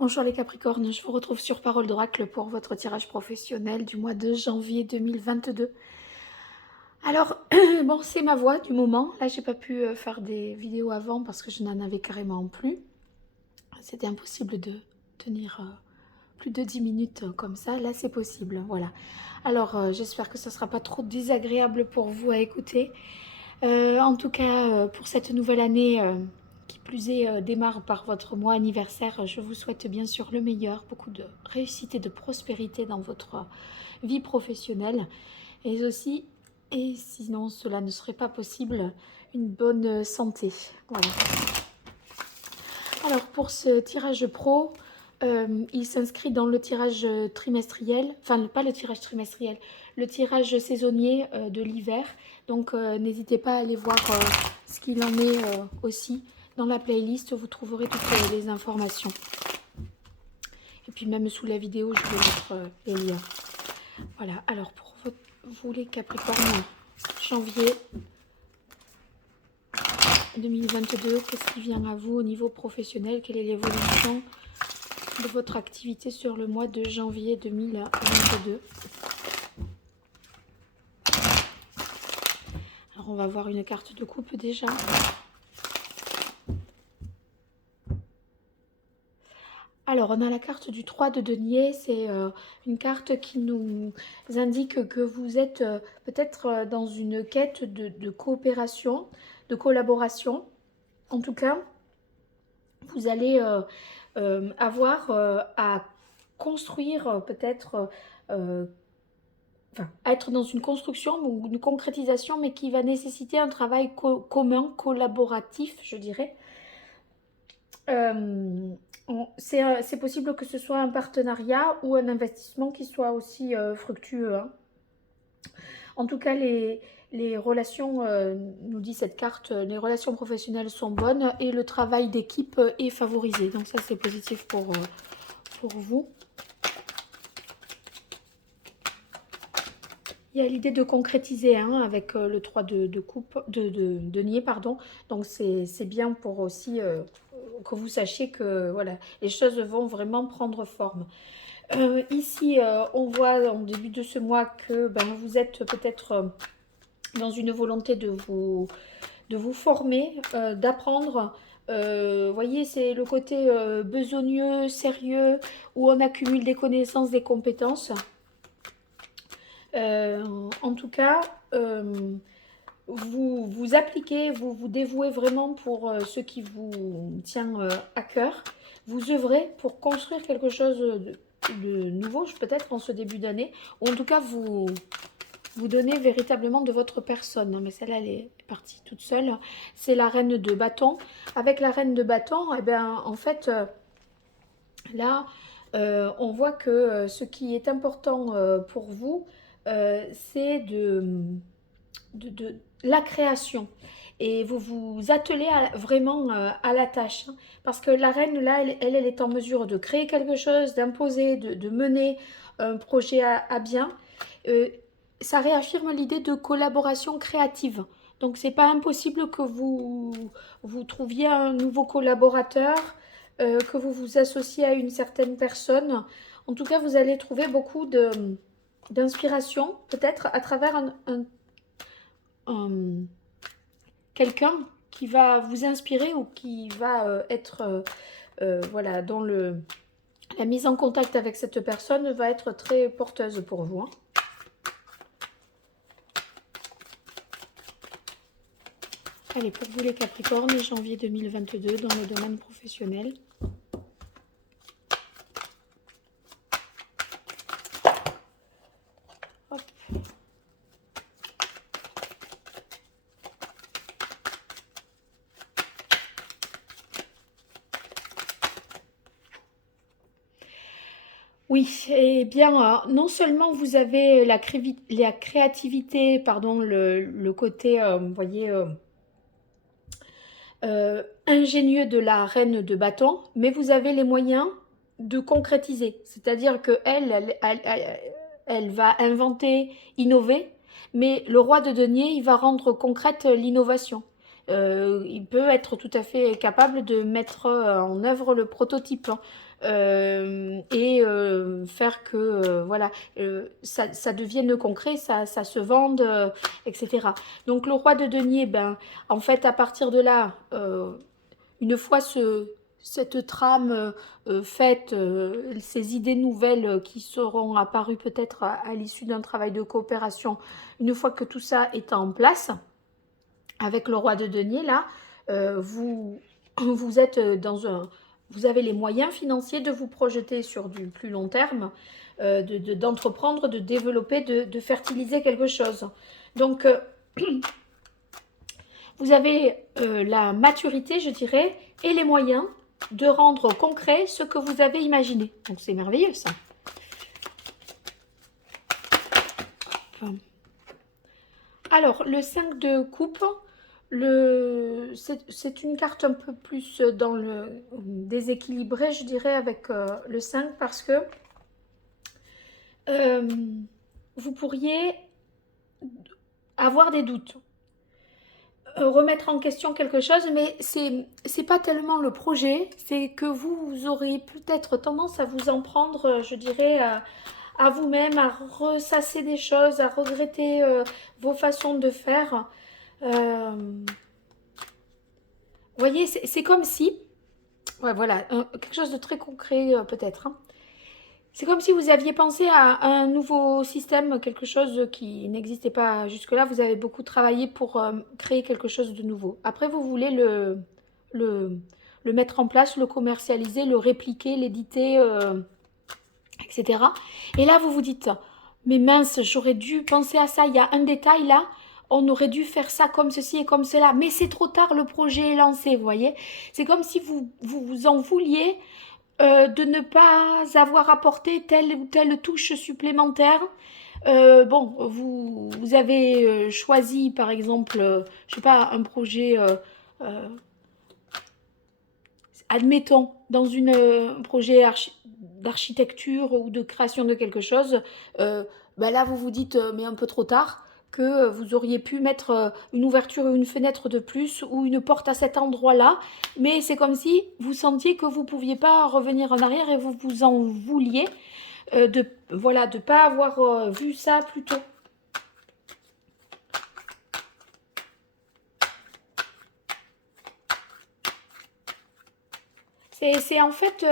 Bonjour les Capricornes, je vous retrouve sur Parole d'Oracle pour votre tirage professionnel du mois de janvier 2022. Alors, bon, c'est ma voix du moment. Là, j'ai pas pu faire des vidéos avant parce que je n'en avais carrément plus. C'était impossible de tenir plus de 10 minutes comme ça. Là, c'est possible, voilà. Alors, j'espère que ça sera pas trop désagréable pour vous à écouter. En tout cas, pour cette nouvelle année qui plus est démarre par votre mois anniversaire, je vous souhaite bien sûr le meilleur, beaucoup de réussite et de prospérité dans votre vie professionnelle, et aussi, et sinon cela ne serait pas possible, une bonne santé. Voilà. Alors pour ce tirage pro, il s'inscrit dans le tirage trimestriel, enfin pas le tirage trimestriel, le tirage saisonnier de l'hiver. Donc n'hésitez pas à aller voir ce qu'il en est aussi. Dans la playlist, vous trouverez toutes les informations. Et puis même sous la vidéo, je vais mettre les liens. Voilà, alors pour vous les Capricornes, janvier 2022, qu'est-ce qui vient à vous au niveau professionnel? Quelle est l'évolution de votre activité sur le mois de janvier 2022? Alors on va voir une carte de coupe déjà. Alors on a la carte du 3 de denier, c'est une carte qui nous indique que vous êtes peut-être dans une quête de coopération, de collaboration. En tout cas, vous allez avoir à construire peut-être, enfin, être dans une construction ou une concrétisation, mais qui va nécessiter un travail commun, collaboratif, je dirais. C'est possible que ce soit un partenariat ou un investissement qui soit aussi fructueux, hein. En tout cas, les relations, nous dit cette carte, les relations professionnelles sont bonnes et le travail d'équipe est favorisé. Donc ça, c'est positif pour vous. Il y a l'idée de concrétiser hein, avec le 3 de coupe, de denier, pardon. Donc c'est bien pour aussi que vous sachiez que voilà, les choses vont vraiment prendre forme. Ici, on voit en début de ce mois que ben, vous êtes peut-être dans une volonté de vous former, d'apprendre. Voyez, c'est le côté besogneux, sérieux, où on accumule des connaissances, des compétences. En tout cas, vous vous appliquez, vous vous dévouez vraiment pour ce qui vous tient à cœur. Vous œuvrez pour construire quelque chose de nouveau, peut-être en ce début d'année, ou en tout cas vous donnez véritablement de votre personne. Mais celle-là, elle est partie toute seule. C'est la reine de bâton. Avec la reine de bâton, eh bien, en fait, là, on voit que ce qui est important pour vous, c'est de la création. Et vous vous attelez vraiment à la tâche. Hein, parce que la reine, là, elle est en mesure de créer quelque chose, d'imposer, de mener un projet à bien. Ça réaffirme l'idée de collaboration créative. Donc, c'est pas impossible que vous trouviez un nouveau collaborateur, que vous vous associez à une certaine personne. En tout cas, vous allez trouver beaucoup d'inspiration, peut-être à travers quelqu'un qui va vous inspirer ou qui va être voilà, dans la mise en contact avec cette personne va être très porteuse pour vous. Hein. Allez, pour vous les Capricornes, janvier 2022 dans le domaine professionnel. Hop. Oui, eh bien, non seulement vous avez la créativité, pardon, le côté, vous voyez, ingénieux de la reine de bâton, mais vous avez les moyens de concrétiser. C'est-à-dire qu'elle va inventer, innover, mais le roi de denier, il va rendre concrète l'innovation. il peut être tout à fait capable de mettre en œuvre le prototype, hein, et faire que voilà, ça devienne concret, ça se vende, etc. Donc le roi de denier, ben, en fait, à partir de là, une fois cette trame faite, ces idées nouvelles qui seront apparues peut-être à l'issue d'un travail de coopération, une fois que tout ça est en place, avec le roi de denier, là, vous êtes dans un... Vous avez les moyens financiers de vous projeter sur du plus long terme, d'entreprendre, de développer, de fertiliser quelque chose. Donc, vous avez la maturité, je dirais, et les moyens de rendre concret ce que vous avez imaginé. Donc, c'est merveilleux, ça. Alors, le 5 de coupe, c'est une carte un peu plus dans le déséquilibré, je dirais, avec le 5, parce que vous pourriez avoir des doutes, remettre en question quelque chose, mais c'est pas tellement le projet, c'est que vous aurez peut-être tendance à vous en prendre, je dirais, à vous-même, à ressasser des choses, à regretter vos façons de faire. Vous voyez, c'est comme si, ouais, voilà, quelque chose de très concret peut-être, hein. C'est comme si vous aviez pensé à un nouveau système, quelque chose qui n'existait pas jusque-là. Vous avez beaucoup travaillé pour créer quelque chose de nouveau. Après, vous voulez le, le mettre en place, le commercialiser, le répliquer, l'éditer, etc. Et là, vous vous dites, mais mince, j'aurais dû penser à ça. Il y a un détail là, on aurait dû faire ça comme ceci et comme cela. Mais c'est trop tard, le projet est lancé, vous voyez. C'est comme si vous en vouliez de ne pas avoir apporté telle ou telle touche supplémentaire. Bon, vous avez choisi, par exemple, je sais pas, un projet, admettons, dans un projet d'architecture ou de création de quelque chose, ben là, vous vous dites, mais un peu trop tard, que vous auriez pu mettre une ouverture ou une fenêtre de plus ou une porte à cet endroit-là, mais c'est comme si vous sentiez que vous ne pouviez pas revenir en arrière et vous vous en vouliez de voilà, de pas avoir vu ça plus tôt. C'est en fait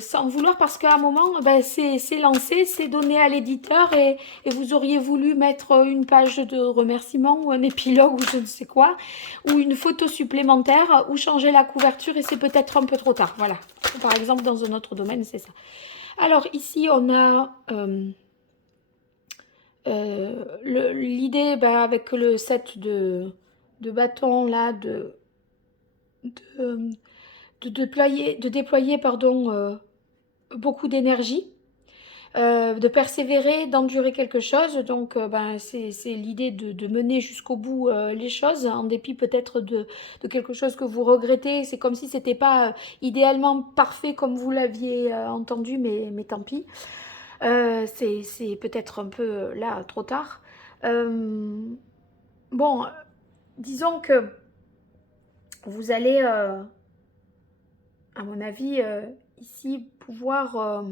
sans vouloir parce qu'à un moment, ben, c'est lancé, c'est donné à l'éditeur et vous auriez voulu mettre une page de remerciement ou un épilogue ou je ne sais quoi, ou une photo supplémentaire ou changer la couverture et c'est peut-être un peu trop tard. Voilà. Par exemple, dans un autre domaine, c'est ça. Alors ici, on a l'idée ben, avec le set de bâtons là, de déployer pardon, beaucoup d'énergie, de persévérer, d'endurer quelque chose. Donc, ben, c'est l'idée de mener jusqu'au bout les choses, en dépit peut-être de quelque chose que vous regrettez. C'est comme si c'était pas idéalement parfait comme vous l'aviez entendu, mais tant pis. C'est peut-être un peu là trop tard. Bon, disons que vous allez à mon avis, ici, pouvoir...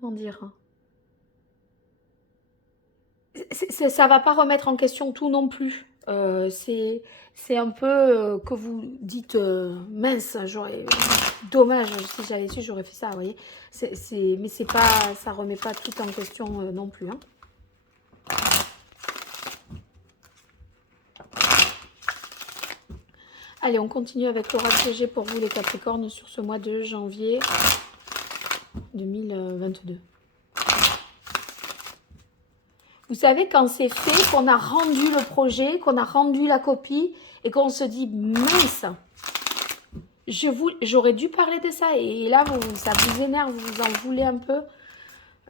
comment dire, ça va pas remettre en question tout non plus. C'est un peu que vous dites mince, j'aurais dommage si j'avais su j'aurais fait ça, vous voyez. Mais c'est pas, ça remet pas tout en question non plus, hein. Allez, on continue avec l'oracle que j'ai pour vous les Capricornes sur ce mois de janvier 2022. Vous savez, quand c'est fait, qu'on a rendu le projet, qu'on a rendu la copie et qu'on se dit mince, j'aurais dû parler de ça. Et là, ça vous énerve, vous en voulez un peu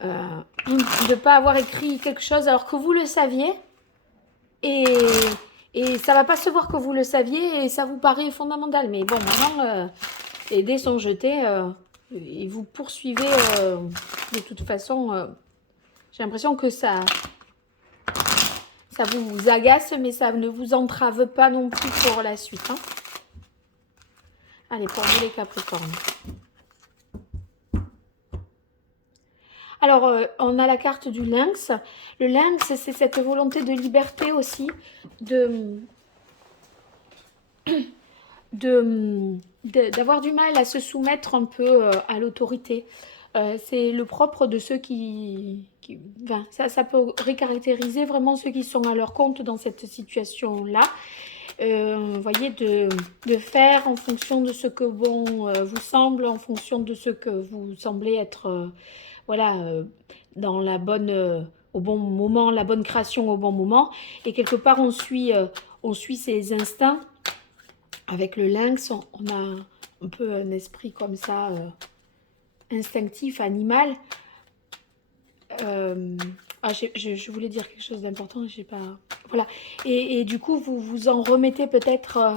de ne pas avoir écrit quelque chose alors que vous le saviez. Et ça ne va pas se voir que vous le saviez et ça vous paraît fondamental. Mais bon, maintenant, les dés sont jetés et vous poursuivez de toute façon. J'ai l'impression que ça ça vous agace, mais ça ne vous entrave pas non plus pour la suite. Hein. Allez, pour vous les Capricornes. Alors, on a la carte du lynx. Le lynx, c'est cette volonté de liberté aussi, d'avoir du mal à se soumettre un peu à l'autorité. C'est le propre de ceux enfin, ça peut recaractériser vraiment ceux qui sont à leur compte dans cette situation-là. Vous voyez, de faire en fonction de ce que bon vous semble, en fonction de ce que vous semblez être, voilà, dans la bonne, au bon moment, la bonne création au bon moment. Et quelque part, on suit ses instincts. Avec le lynx, on a un peu un esprit comme ça, instinctif, animal. Je voulais dire quelque chose d'important, j'ai pas... Voilà. Et du coup, vous vous en remettez peut-être...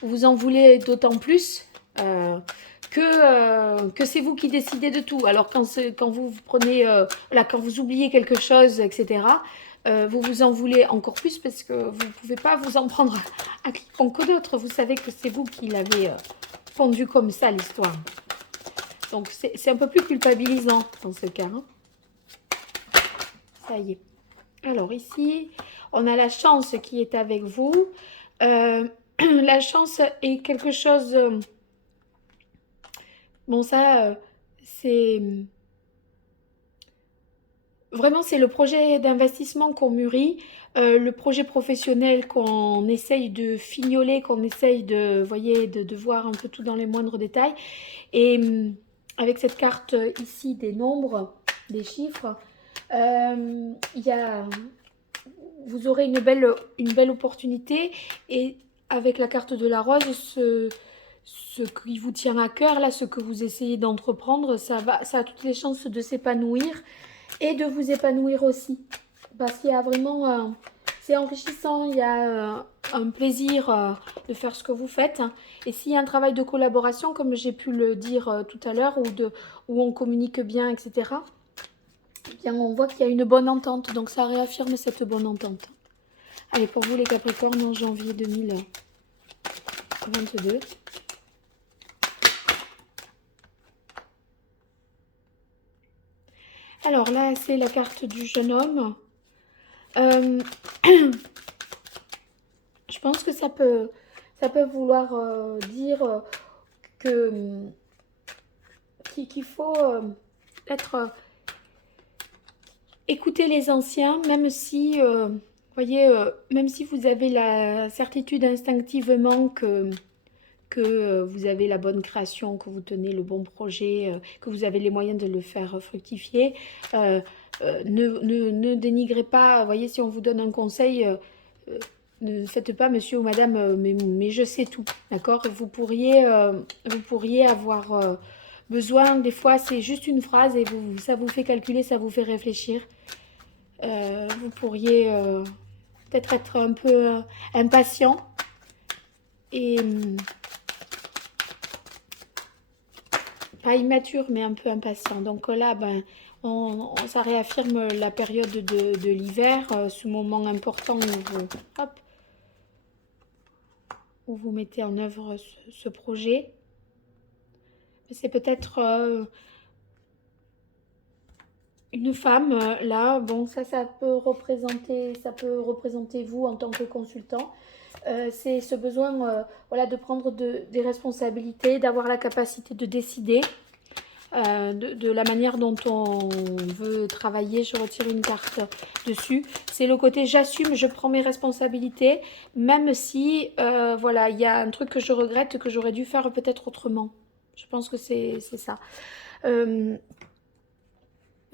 vous en voulez d'autant plus que c'est vous qui décidez de tout. Alors, quand vous prenez... là, quand vous oubliez quelque chose, etc., vous vous en voulez encore plus parce que vous ne pouvez pas vous en prendre à quiconque d'autre. Vous savez que c'est vous qui l'avez pondu comme ça, l'histoire. Donc, c'est un peu plus culpabilisant dans ce cas. Hein. Ça y est. Alors, ici, on a la chance qui est avec vous. La chance est quelque chose... bon, ça, c'est... Vraiment, c'est le projet d'investissement qu'on mûrit, le projet professionnel qu'on essaye de fignoler, qu'on essaye de, voyez, de voir un peu tout dans les moindres détails. Et avec cette carte ici des nombres, des chiffres, vous aurez une belle opportunité. Et avec la carte de la rose, ce qui vous tient à cœur, là, ce que vous essayez d'entreprendre, ça a toutes les chances de s'épanouir. Et de vous épanouir aussi. Parce qu'il y a vraiment... c'est enrichissant, il y a un plaisir de faire ce que vous faites. Et s'il y a un travail de collaboration, comme j'ai pu le dire tout à l'heure, où on communique bien, etc., eh bien, on voit qu'il y a une bonne entente. Donc ça réaffirme cette bonne entente. Allez, pour vous les Capricornes, en janvier 2022. Alors là, c'est la carte du jeune homme. Je pense que ça peut vouloir dire qu'il faut être écouter les anciens, même si voyez, même si vous avez la certitude instinctivement que vous avez la bonne création, que vous tenez le bon projet, que vous avez les moyens de le faire fructifier, ne dénigrez pas. Vous voyez, si on vous donne un conseil, ne faites pas monsieur ou madame, mais je sais tout, d'accord. Vous pourriez avoir besoin, des fois c'est juste une phrase et ça vous fait calculer, ça vous fait réfléchir. Vous pourriez peut-être être un peu impatient et pas immature, mais un peu impatient. Donc là, ben, ça réaffirme la période de l'hiver, ce moment important où vous mettez en œuvre ce projet. C'est peut-être une femme, là, bon, ça peut représenter vous en tant que consultant. C'est ce besoin voilà, de prendre des responsabilités, d'avoir la capacité de décider de la manière dont on veut travailler. Je retire une carte dessus. C'est le côté j'assume, je prends mes responsabilités, même si voilà, il y a un truc que je regrette, que j'aurais dû faire peut-être autrement. Je pense que c'est ça.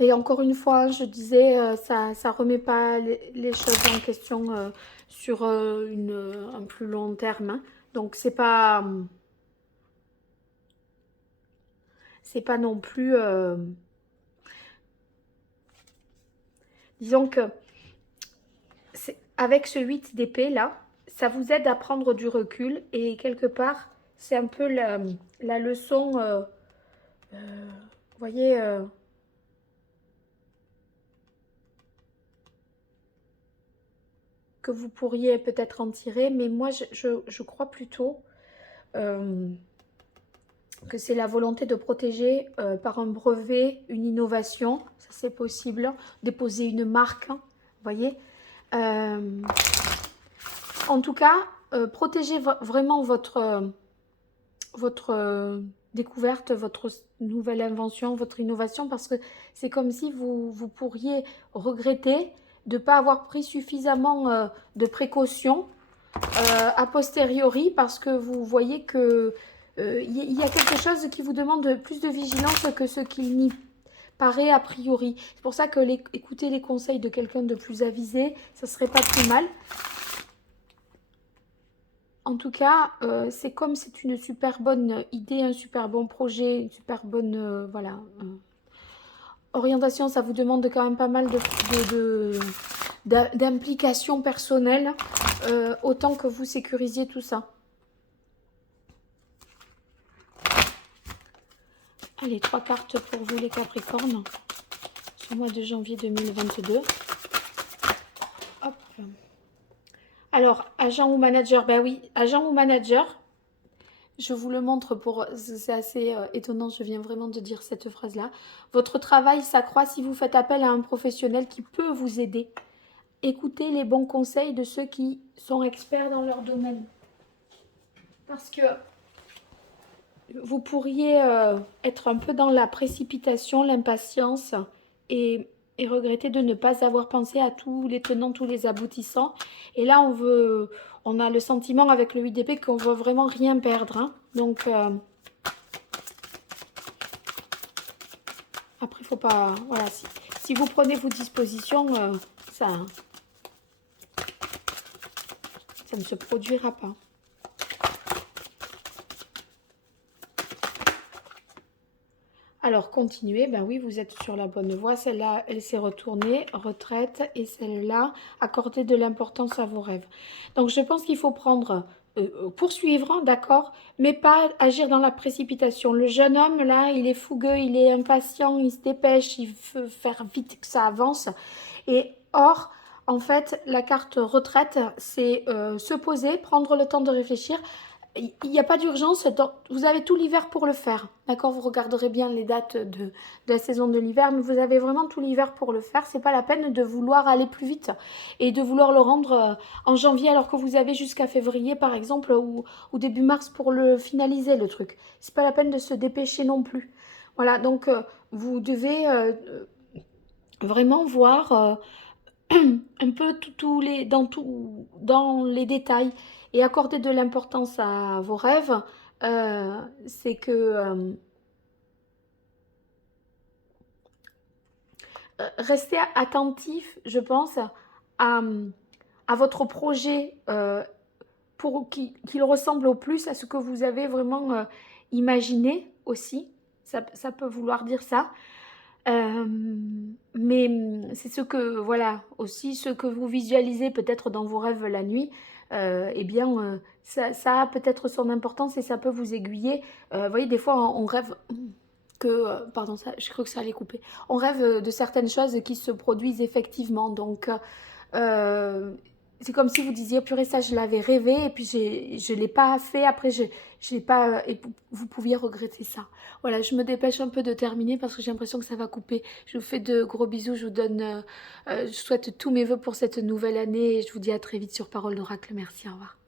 Et encore une fois, je disais, ça ne remet pas les choses en question sur un plus long terme. Hein. Donc, c'est pas non plus... disons que avec ce 8 d'épée, là, ça vous aide à prendre du recul. Et quelque part, c'est un peu la leçon... vous voyez... que vous pourriez peut-être en tirer, mais moi, je crois plutôt que c'est la volonté de protéger par un brevet, une innovation, ça c'est possible, déposer une marque, hein, vous voyez. En tout cas, protégez vraiment votre découverte, votre nouvelle invention, votre innovation, parce que c'est comme si vous pourriez regretter de ne pas avoir pris suffisamment de précautions a posteriori, parce que vous voyez que il y a quelque chose qui vous demande plus de vigilance que ce qu'il n'y paraît a priori. C'est pour ça que écouter les conseils de quelqu'un de plus avisé, ça serait pas plus mal. En tout cas, c'est comme c'est une super bonne idée, un super bon projet, une super bonne voilà, orientation, ça vous demande quand même pas mal d'implication personnelle, autant que vous sécurisiez tout ça. Allez, 3 cartes pour vous les Capricornes, ce mois de janvier 2022. Hop. Alors, agent ou manager, ben oui, agent ou manager, je vous le montre pour... C'est assez étonnant, je viens vraiment de dire cette phrase-là. Votre travail s'accroît si vous faites appel à un professionnel qui peut vous aider. Écoutez les bons conseils de ceux qui sont experts dans leur domaine. Parce que vous pourriez être un peu dans la précipitation, l'impatience et regretter de ne pas avoir pensé à tous les tenants, tous les aboutissants. Et là, on a le sentiment avec le 8 d'épée qu'on ne veut vraiment rien perdre. Hein. Donc, après, il ne faut pas... Voilà, si vous prenez vos dispositions, ça ne se produira pas. Alors, continuez. Ben oui, vous êtes sur la bonne voie. Celle-là, elle s'est retournée, retraite. Et celle-là, accorder de l'importance à vos rêves. Donc, je pense qu'il faut prendre, poursuivre, hein, d'accord, mais pas agir dans la précipitation. Le jeune homme, là, il est fougueux, il est impatient, il se dépêche, il veut faire vite que ça avance. Et or, en fait, la carte retraite, c'est se poser, prendre le temps de réfléchir. Il n'y a pas d'urgence, vous avez tout l'hiver pour le faire, d'accord? Vous regarderez bien les dates de la saison de l'hiver, mais vous avez vraiment tout l'hiver pour le faire. C'est pas la peine de vouloir aller plus vite et de vouloir le rendre en janvier alors que vous avez jusqu'à février par exemple ou début mars pour le finaliser le truc. C'est pas la peine de se dépêcher non plus. Voilà, donc vous devez vraiment voir un peu dans les détails et accorder de l'importance à vos rêves, c'est que restez attentif, je pense, à, votre projet pour qu'il ressemble au plus à ce que vous avez vraiment imaginé aussi. Ça peut vouloir dire ça. Mais c'est ce que, voilà, aussi ce que vous visualisez peut-être dans vos rêves la nuit, eh bien, ça a peut-être son importance et ça peut vous aiguiller. Vous voyez, des fois, on rêve que, pardon, ça, je crois que ça allait couper. On rêve de certaines choses qui se produisent effectivement. Donc, c'est comme si vous disiez, purée, ça, je l'avais rêvé et puis je ne l'ai pas fait. Après, je l'ai pas, et vous pouviez regretter ça. Voilà, je me dépêche un peu de terminer parce que j'ai l'impression que ça va couper. Je vous fais de gros bisous. Je vous donne, je souhaite tous mes vœux pour cette nouvelle année et je vous dis à très vite sur Parole d'Oracle. Merci, au revoir.